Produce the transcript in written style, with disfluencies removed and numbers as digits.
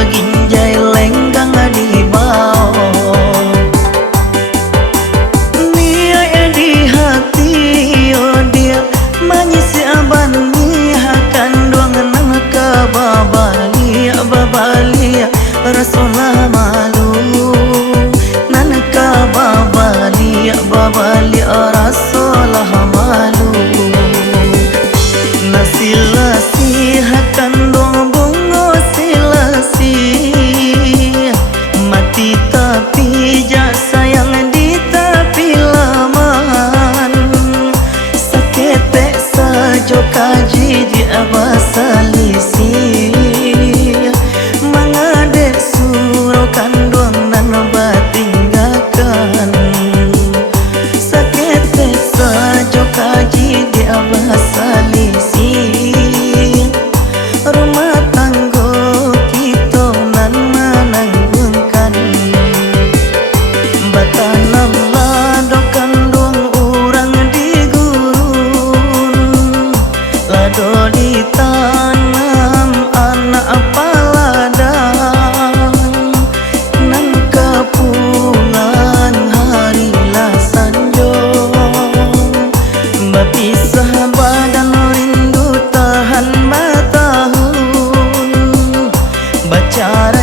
beginjai lenggang di bawah. Niat di hati oh dia manyisi aban akan doang nang kababalia babalia Rasulullah malu nan kababalia babalia Rasulullah malu nasilasi akan doang bungo silasi mati tapi jak sayang di tapi laman saketek sajo kaji di abasalisi mangade suruh kanduang nan batinggakan saketek sajo kaji di abasalisi rumah tanggo kita nan menanggungkan batanam ladokan doang orang di gurun lado di tanam anak paladang nan kepulan hari lah sanjong berpisah badan rindu tahan batahun bacara